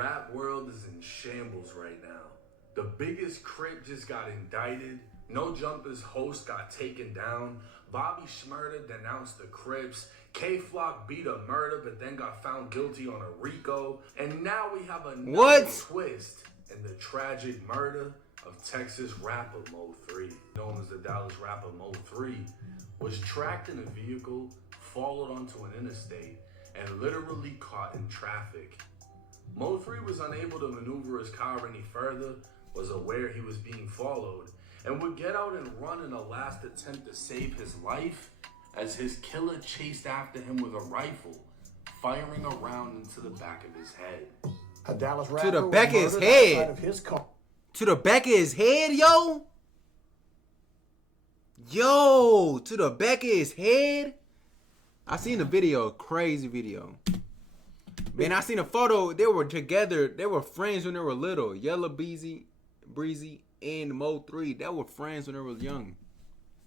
rap world is in shambles right now. The biggest Crip just got indicted. No Jumper's host got taken down. Bobby Shmurda denounced the Crips. K-Flock beat a murder but then got found guilty on a RICO. And now we have another twist in the tragic murder of Texas rapper MO3. Known as the Dallas rapper MO3, was tracked in a vehicle, followed onto an interstate, and literally caught in traffic. MO3 was unable to maneuver his car any further, was aware he was being followed, and would get out and run in a last attempt to save his life as his killer chased after him with a rifle, firing a round into the back of his head. A Dallas rapper to the back of his head. Of his car. To the back of his head, yo. Yo, to the back of his head. I seen the video, crazy video. Man, I seen a photo. They were together. They were friends when they were little. Yellow Breezy, and MO3. They were friends when they were young.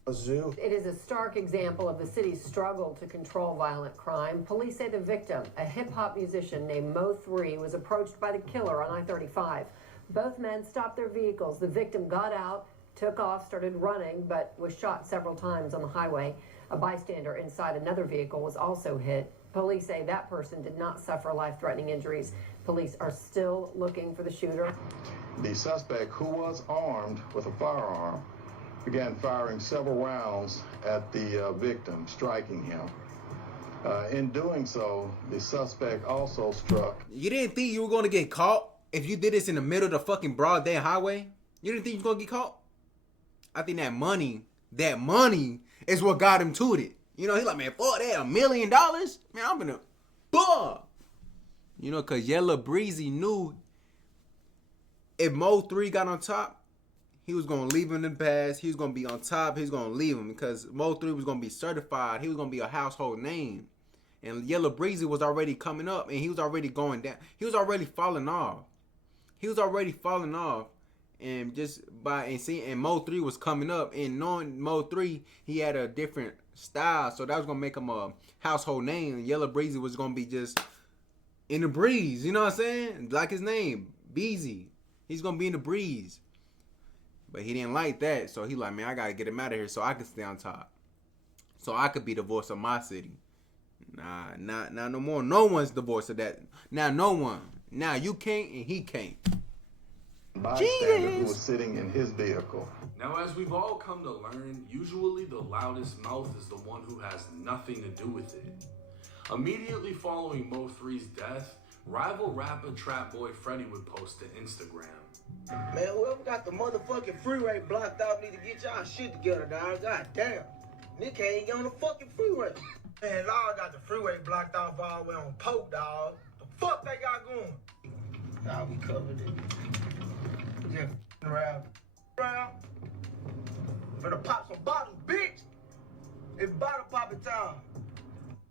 It is a stark example of the city's struggle to control violent crime. Police say the victim, a hip-hop musician named MO3, was approached by the killer on I-35. Both men stopped their vehicles. The victim got out, took off, started running, but was shot several times on the highway. A bystander inside another vehicle was also hit. Police say that person did not suffer life-threatening injuries. Police are still looking for the shooter. The suspect, who was armed with a firearm, began firing several rounds at the victim, striking him. In doing so, the suspect also struck. You didn't think you were going to get caught if you did this in the middle of the fucking broad day highway? You didn't think you were going to get caught? I think that money is what got him to it. You know, he's like, man, fuck that, $1 million? Man, I'm gonna, you know, because Yellow Breezy knew if Mo3 got on top, he was going to leave him in the past. He was going to be on top. He was going to leave him because Mo3 was going to be certified. He was going to be a household name. And Yellow Breezy was already coming up, and he was already going down. He was already falling off. And just by seeing Mo3 was coming up, and knowing Mo3, he had a different style, so that was gonna make him a household name. And Yellow Breezy was gonna be just in the breeze, you know what I'm saying? Like his name, Beezy. He's gonna be in the breeze. But he didn't like that, so he like, man, I gotta get him out of here so I can stay on top, so I could be the voice of my city. Nah, not no more. No one's the voice of that. Now, no one. Now you can't, and he can't. Bystander who was sitting in his vehicle. Now, as we've all come to learn, usually the loudest mouth is the one who has nothing to do with it. Immediately following Mo3's death, rival rapper Trap Boy Freddy would post to Instagram. Man, whoever got the motherfucking freeway blocked out need to get y'all shit together, dog. God damn. Nick can't even get on the fucking freeway. Man, Law got the freeway blocked off all the way on Pope, dog. The fuck they got going? Nah, we covered it. Just around. Better pop some bottles, bitch. It's bottle popping time.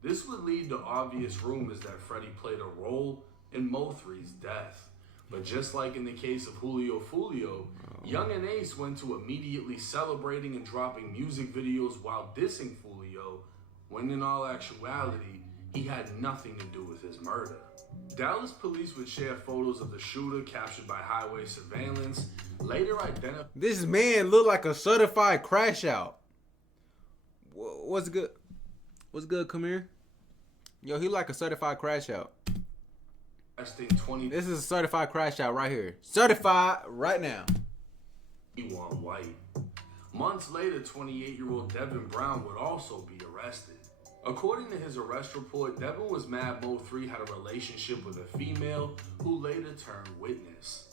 This would lead to obvious rumors that Freddy played a role in Mo3's death. But just like in the case of Julio Fulio, Young and Ace went to immediately celebrating and dropping music videos while dissing Fulio, when in all actuality, he had nothing to do with his murder. Dallas police would share photos of the shooter captured by highway surveillance, later identified. This man looked like a certified crash out. What's good? What's good, come here? Yo, he like a certified crash out. This is a certified crash out right here. Certified right now. White. Months later, 28-year-old Devin Brown would also be arrested. According to his arrest report, Devin was mad Mo3 had a relationship with a female who later turned witness.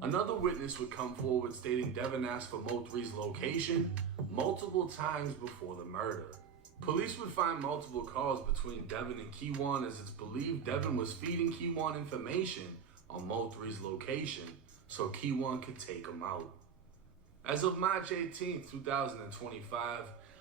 Another witness would come forward stating Devin asked for Mo3's location multiple times before the murder. Police would find multiple calls between Devin and Keywan, as it's believed Devin was feeding Keywan information on Mo3's location so Keywan could take him out. As of March 18, 2025,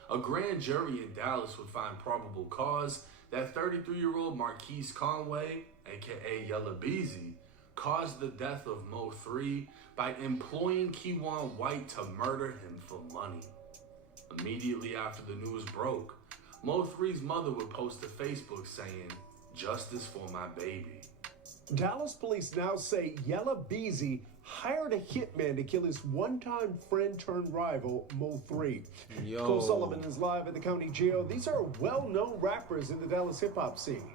a grand jury in Dallas would find probable cause that 33-year-old Marquise Conway, aka Yellow Beezy, caused the death of Mo3 by employing Keywan White to murder him for money. Immediately after the news broke, Mo3's mother would post to Facebook saying, "Justice for my baby." Dallas police now say Yella Beezy hired a hitman to kill his one-time friend turned rival, MO3. Yo. Cole Sullivan is live at the county jail. These are well-known rappers in the Dallas hip-hop scene.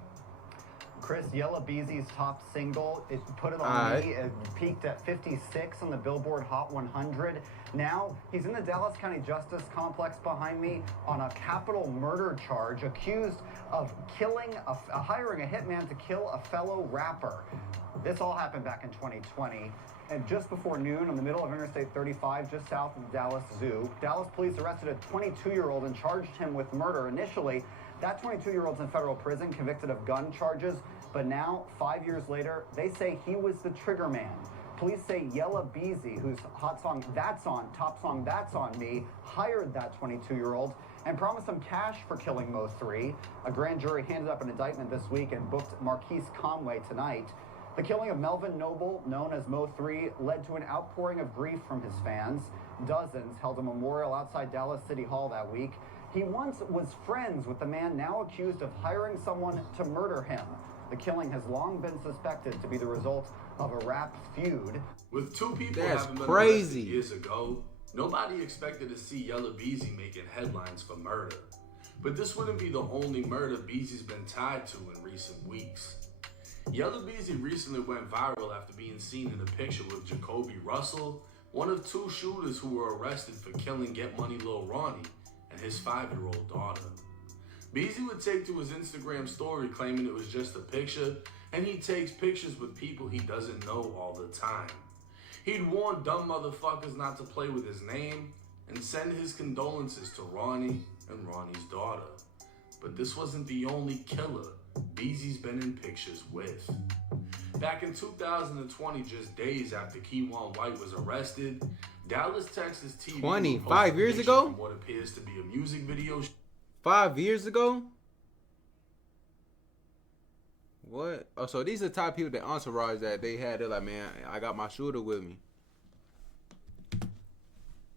Chris, Yella Beezy's top single, it Put It On Me, it peaked at 56 on the Billboard Hot 100. Now, he's in the Dallas County Justice Complex behind me on a capital murder charge, accused of hiring a hitman to kill a fellow rapper. This all happened back in 2020. And just before noon, in the middle of Interstate 35, just south of the Dallas Zoo, Dallas police arrested a 22-year-old and charged him with murder. Initially, that 22-year-old's in federal prison, convicted of gun charges, but now, 5 years later, they say he was the trigger man. Police say Yella Beezy, whose hot song That's On, top song That's On Me, hired that 22-year-old and promised him cash for killing Mo3. A grand jury handed up an indictment this week and booked Marquise Conway tonight. The killing of Melvin Noble, known as Mo3, led to an outpouring of grief from his fans. Dozens held a memorial outside Dallas City Hall that week. He once was friends with the man now accused of hiring someone to murder him. The killing has long been suspected to be the result of a rap feud. With two people That's having been crazy. arrested years ago, nobody expected to see Yella Beezy making headlines for murder. But this wouldn't be the only murder Beezy's been tied to in recent weeks. Yella Beezy recently went viral after being seen in a picture with Jacoby Russell, one of two shooters who were arrested for killing Get Money Lil Ronnie and his 5-year-old daughter. Beezy would take to his Instagram story claiming it was just a picture, and he takes pictures with people he doesn't know all the time. He'd warn dumb motherfuckers not to play with his name and send his condolences to Ronnie and Ronnie's daughter. But this wasn't the only killer Beezy's been in pictures with. Back in 2020, just days after Keywan White was arrested, Dallas, Texas TV 25 years ago? from what appears to be a music video. 5 years ago? What? Oh, so these are the type of people that entourage that they had. They're like, man, I got my shooter with me.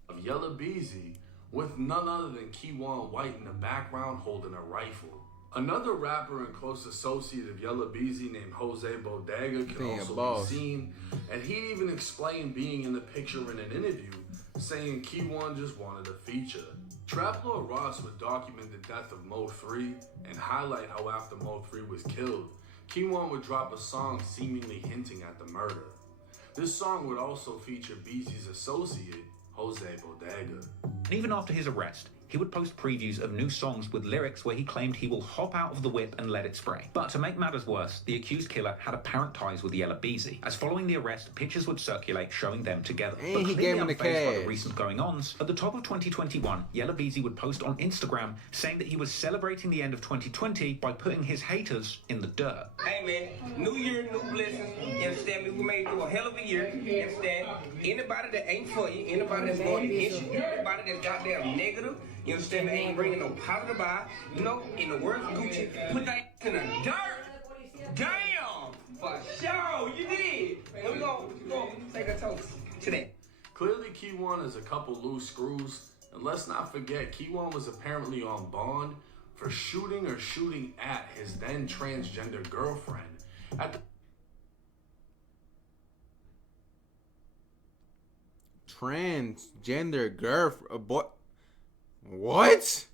Of Yella Beezy with none other than Keywan White in the background holding a rifle. Another rapper and close associate of Yella Beezy named Jose Bodega can also be seen, and he even explained being in the picture in an interview, saying Keywan just wanted a feature. Trap Lord Ross would document the death of Mo3 and highlight how after Mo3 was killed, Keywan would drop a song seemingly hinting at the murder. This song would also feature Beezy's associate, Jose Bodega. And even after his arrest, he would post previews of new songs with lyrics where he claimed he will hop out of the whip and let it spray. But to make matters worse, the accused killer had apparent ties with Yella Beezy, as following the arrest, pictures would circulate showing them together. And but he gave him the unfazed by the cash. recent going-ons, at the top of 2021, Yella Beezy would post on Instagram saying that he was celebrating the end of 2020 by putting his haters in the dirt. Hey man, new year, new blessings. You understand me? We made it through a hell of a year. You understand? Anybody that ain't for you, anybody that's going against you, anybody that's goddamn negative, you understand me? Ain't bringing no positive vibe. You know, in the words of Gucci, put that in the dirt. Damn! For sure, you did. Let me go take a toast to that. Clearly, Keywan has a couple loose screws, and let's not forget, Keywan was apparently on bond for shooting at his then transgender girlfriend at the Transgender girlfriend, boy. What?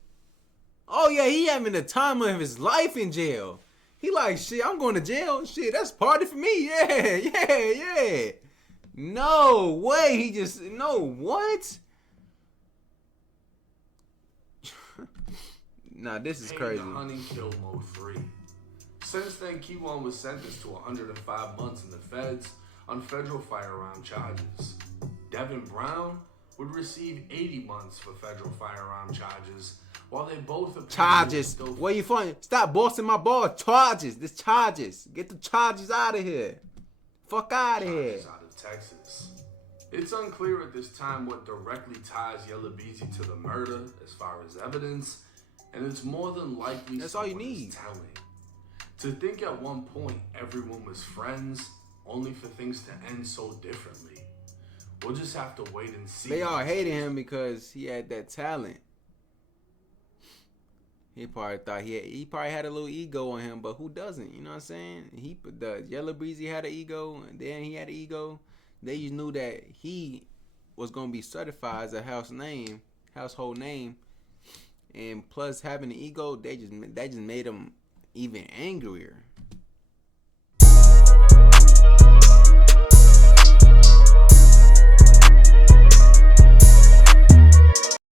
Oh yeah, he having the time of his life in jail. He like, shit, I'm going to jail. Shit, that's party for me. Yeah. No way. He just, no, what? Nah, this is crazy. The honey killed Mo3. Since then, Keywan was sentenced to 105 months in the feds on federal firearm charges. Devin Brown would receive 80 months for federal firearm charges, while they both charges. Where you from? Stop bossing my ball. Charges. This charges. Get the charges out of here. Fuck out of here. Out of Texas. It's unclear at this time what directly ties Yella Beezy to the murder as far as evidence, and it's more than likely that's all you need. Telling. To think at one point everyone was friends, only for things to end so differently. We'll just have to wait and see. They all hated him because he had that talent. He probably thought he probably had a little ego on him, but who doesn't? You know what I'm saying? The Yellow Breezy had an ego, and then he had an ego. They just knew that he was gonna be certified as a household name, and plus having an ego, that just made him even angrier.